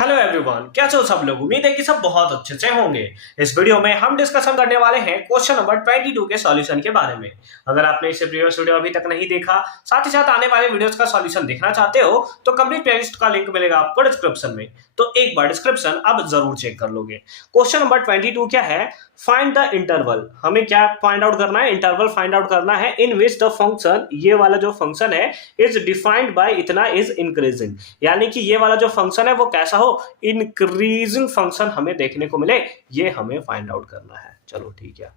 Hello everyone, कैसे हो सब लोग। उम्मीद है कि सब बहुत अच्छे से होंगे। इस वीडियो में हम डिस्कशन करने वाले हैं क्वेश्चन नंबर 22 के सॉल्यूशन के बारे में। अगर आपने इसे प्रीवियस वीडियो अभी तक नहीं देखा, साथ ही साथ आने वाले वीडियोस का सॉल्यूशन देखना चाहते हो तो कंप्लीट प्लेलिस्ट का लिंक मिलेगा आपको डिस्क्रिप्शन में। तो एक बार डिस्क्रिप्शन अब जरूर चेक कर लोगे। क्वेश्चन नंबर 22 क्या है? Find the interval. हमें क्या फाइंड आउट करना है? इंटरवल फाइंड आउट करना है इन विच द फंक्शन, ये वाला जो फंक्शन है, इज डिफाइंड बाय इतना इज इंक्रीजिंग। यानी कि ये वाला जो फंक्शन है वो कैसा हो, इंक्रीजिंग फंक्शन हमें देखने को मिले, ये हमें फाइंड आउट करना है। चलो ठीक है,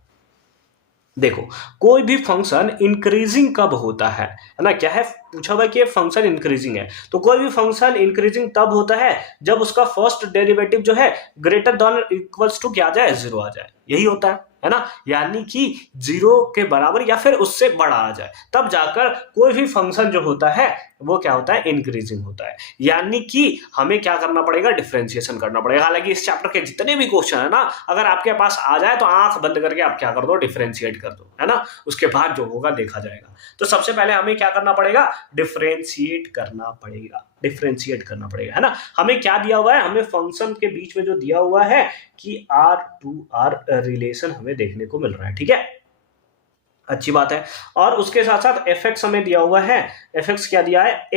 देखो कोई भी फंक्शन इंक्रीजिंग कब होता है ना, क्या है पूछा हुआ कि फंक्शन इंक्रीजिंग है। तो कोई भी फंक्शन इंक्रीजिंग तब होता है जब उसका फर्स्ट डेरिवेटिव जो है ग्रेटर देन इक्वल्स टू क्या आ जाए, जीरो आ जाए। यही होता है ना, यानी कि जीरो के बराबर या फिर उससे बड़ा आ जाए, तब जाकर कोई भी फंक्शन जो होता है वो क्या होता है, इंक्रीजिंग होता है। यानी कि हमें क्या करना पड़ेगा, डिफरेंशिएशन करना पड़ेगा। हालांकि इस चैप्टर के जितने भी क्वेश्चन है ना, अगर आपके पास आ जाए तो आंख बंद करके आप क्या कर दो, डिफरेंशिएट कर दो, है ना। उसके बाद जो होगा देखा जाएगा। तो सबसे पहले हमें क्या करना पड़ेगा, डिफरेंशिएट करना पड़ेगा, डिफरेंशिएट करना पड़ेगा, है ना। हमें क्या दिया हुआ है, हमें फंक्शन के बीच में जो दिया हुआ है कि R to R रिलेशन हमें देखने को मिल रहा है, ठीक है, अच्छी बात है। और उसके साथ साथ fx हमें दिया हुआ है। fx क्या दिया है,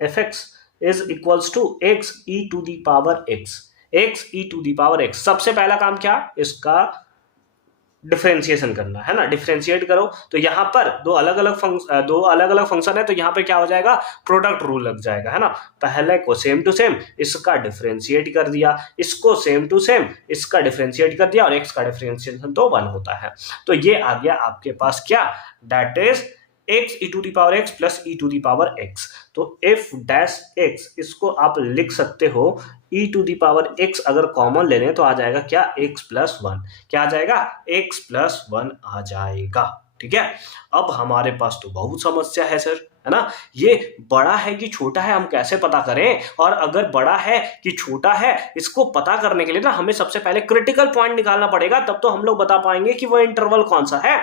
fx is equals to x e to the power x, x e to the power x। सबसे पहला काम क्या, इसका डिफरेंशिएशन करना है ना, डिफरेंशिएट करो। तो यहाँ पर दो अलग अलग फंक्शन है, तो यहाँ पे क्या हो जाएगा, प्रोडक्ट रूल लग जाएगा, है ना। पहले को सेम टू सेम इसका डिफरेंशिएट कर दिया, इसको सेम टू सेम इसका डिफरेंशिएट कर दिया, और एक्स का डिफरेंशिएशन तो 1 होता है। तो ये आ गया आपके पास क्या, that is x e to the power x plus e to the power x। तो f डैश x, इसको आप लिख सकते हो e to the power x, अगर कॉमन ले लें तो आ जाएगा क्या, x प्लस 1। क्या आ जाएगा, x प्लस 1 आ जाएगा, ठीक है। अब हमारे पास तो बहुत समस्या है सर, है ना। ये बड़ा है कि छोटा है, हम कैसे पता करें? और अगर बड़ा है कि छोटा है, इसको पता करने के लिए ना हमें सबसे पहले क्रिटिकल पॉइंट निकालना पड़ेगा, तब तो हम लोग बता पाएंगे कि वो इंटरवल कौन सा है।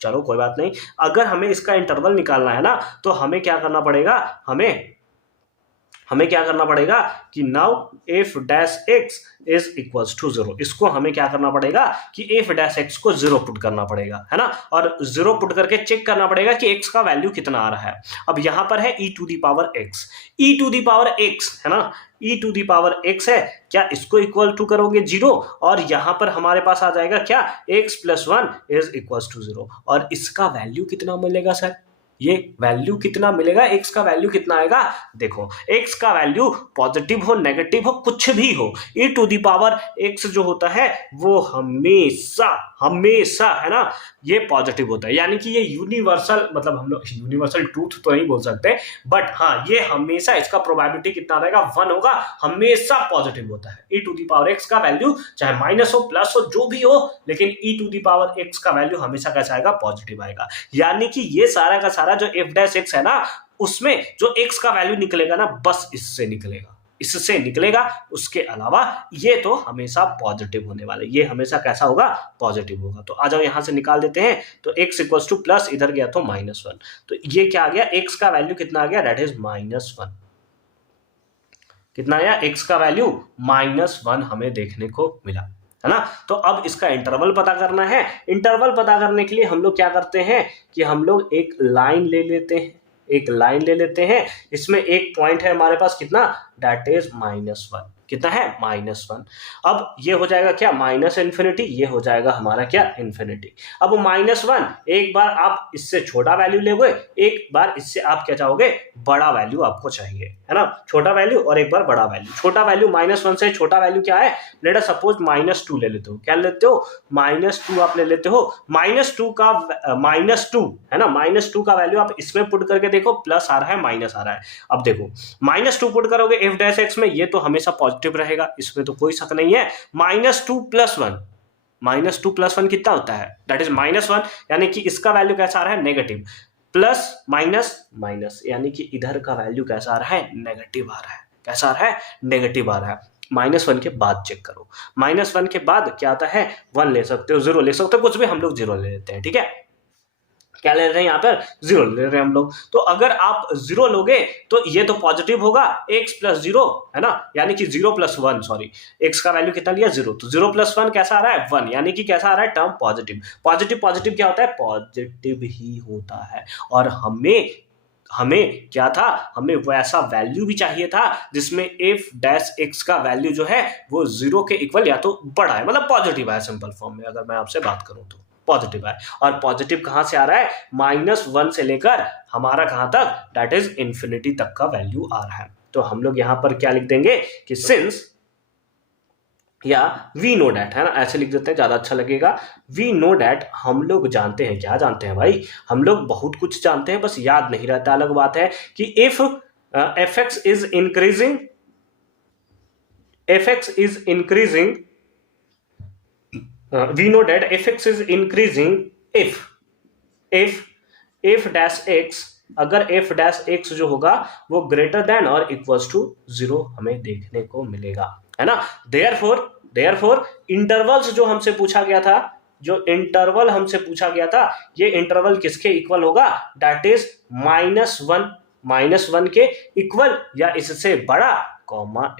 चलो कोई बात नहीं, अगर हमें इसका इंटरवल निकालना है ना, तो हमें क्या करना पड़ेगा, हमें क्या करना पड़ेगा कि now f dash x is equals to 0। इसको हमें क्या करना पड़ेगा कि एफ डैश एक्स को 0 पुट करना पड़ेगा, है ना। और 0 पुट करके चेक करना पड़ेगा कि एक्स का वैल्यू कितना आ रहा है। अब यहां पर है e to the power x, e to the power x, है ना, e to the power x है, क्या इसको इक्वल टू करोगे 0, और यहां पर हमारे पास आ जाएगा क्या, x plus 1 is equal to 0। और इसका वैल्यू कितना मिलेगा सर, ये वैल्यू कितना मिलेगा, x का वैल्यू कितना आएगा, देखो x का वैल्यू पॉजिटिव हो नेगेटिव हो कुछ भी हो, e to the power x जो होता है वो हमेशा हमेशा, है ना, ये पॉजिटिव होता है। यानी कि ये यूनिवर्सल, मतलब हम लोग यूनिवर्सल ट्रूथ तो नहीं बोल सकते, बट हाँ ये हमेशा, इसका प्रोबेबिलिटी कितना रहेगा, 1 होगा, हमेशा पॉजिटिव होता है। e to the power x का वैल्यू चाहे माइनस हो प्लस हो जो भी हो, लेकिन e to the power x का वैल्यू हमेशा कैसा आएगा, पॉजिटिव आएगा। यानी कि ये सारा का सारा जो f डैश x है ना, उसमें जो x का वैल्यू निकलेगा ना, बस इससे निकलेगा, इससे निकलेगा, उसके अलावा ये तो हमेशा पॉजिटिव होने वाला है। ये हमेशा कैसा होगा, पॉजिटिव होगा। तो आ जाओ यहां से निकाल देते हैं। तो x इक्वल्स टू प्लस, इधर गया तो -1, तो ये क्या आ गया, x का वैल्यू कितना आ गया, दैट इज -1। कितना आया, x का वैल्यू -1 हमें देखने को मिला, है ना। तो अब इसका इंटरवल पता करना है। इंटरवल पता करने के लिए हम लोग क्या करते हैं कि हम लोग एक लाइन ले लेते हैं, एक लाइन ले लेते हैं। इसमें एक पॉइंट है हमारे पास कितना, दैट इज -1। कितना है, -1। अब ये हो जाएगा क्या, माइनस इन्फिनिटी, ये हो जाएगा हमारा क्या, इन्फिनिटी। अब -1, एक बार आप इससे छोटा वैल्यू लोगे, एक बार इससे आप क्या चाहोगे, बड़ा वैल्यू आपको चाहिए, है ना। छोटा वैल्यू और एक बार बड़ा वैल्यू। छोटा वैल्यू -1 से छोटा वैल्यू क्या है, लेट अस सपोज -2 ले लेते हो। क्या लेते हो, -2 आप ले लेते हो। -2 का -2 है ना, -2 का वैल्यू आप इसमें पुट करके देखो, प्लस आ रहा है माइनस आ रहा है। अब देखो -2 पुट करोगे एफ डैश एक्स में, ये तो हमेशा पॉजिटिव रहेगा, इसमें तो कोई शक नहीं है। -2 प्लस 1, -2 प्लस 1 कितना होता है, दैट इज -1। यानी कि इसका वैल्यू कैसा आ रहा है, नेगेटिव, प्लस माइनस माइनस, यानी कि इधर का वैल्यू कैसा आ रहा है, नेगेटिव आ रहा है। कैसा आ रहा है, नेगेटिव आ रहा है। -1 के बाद चेक करो, -1 के बाद क्या आता है, 1 ले सकते हो, 0 ले सकते हो, कुछ भी, हम लोग 0 ले लेते हैं, ठीक है। क्या ले रहे हैं यहाँ पर, 0 ले रहे हैं हम लोग। तो अगर आप 0 लोगे तो ये तो पॉजिटिव होगा, x प्लस 0 है ना, यानी कि 0 प्लस 1, सॉरी x का वैल्यू कितना लिया 0, तो 0 प्लस 1 कैसा आ रहा है 1, यानी कि कैसा आ रहा है टर्म पॉजिटिव। पॉजिटिव पॉजिटिव क्या होता है, पॉजिटिव ही होता है। और हमें क्या था, हमें वैसा वैल्यू भी चाहिए था जिसमें f डैश x का वैल्यू जो है वो 0 के इक्वल या तो बड़ा है, मतलब पॉजिटिव है सिंपल फॉर्म में अगर मैं आपसे बात करूं तो पॉजिटिव है। और पॉजिटिव कहां से आ रहा है, -1 से लेकर हमारा कहां तक, दैट इज इंफिनिटी तक का वैल्यू आ रहा है। तो हम लोग यहां पर क्या लिख देंगे कि सिंस, या वी नो डैट, है ना, ऐसे लिख देते हैं ज्यादा अच्छा लगेगा। वी नो डैट, हम लोग जानते हैं, क्या जानते हैं भाई, हम लोग बहुत कुछ जानते हैं, बस याद नहीं रहता। अलग बात है कि if fx is increasing, we know that fx is increasing if dash x, अगर f dash x जो होगा वो ग्रेटर देन और इक्वल्स टू 0 हमें देखने को मिलेगा, है ना। देयरफॉर इंटरवल्स जो हमसे पूछा गया था, जो इंटरवल हमसे पूछा गया था, ये इंटरवल किसके इक्वल होगा, दैट इज -1 के इक्वल या इससे बड़ा, कॉमा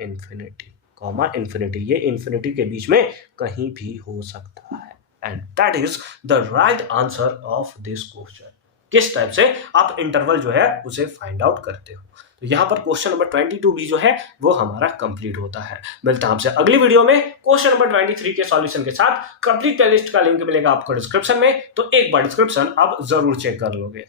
इंफिनिटी, ये इंफिनिटी के बीच में कहीं भी हो सकता है। And that is the right answer of this question. किस टाइप से आप इंटरवल जो है उसे फाइंड आउट करते हो। तो यहाँ पर क्वेश्चन नंबर 22 भी जो है वो हमारा कंप्लीट होता है। मिलता है आपसे अगली वीडियो में क्वेश्चन नंबर 23 के सॉल्यूशन के साथ। कंप्लीट प्लेलिस्ट का लिंक मिलेगा आपको डिस्क्रिप्शन में, तो एक बार डिस्क्रिप्शन आप जरूर चेक कर लोगे।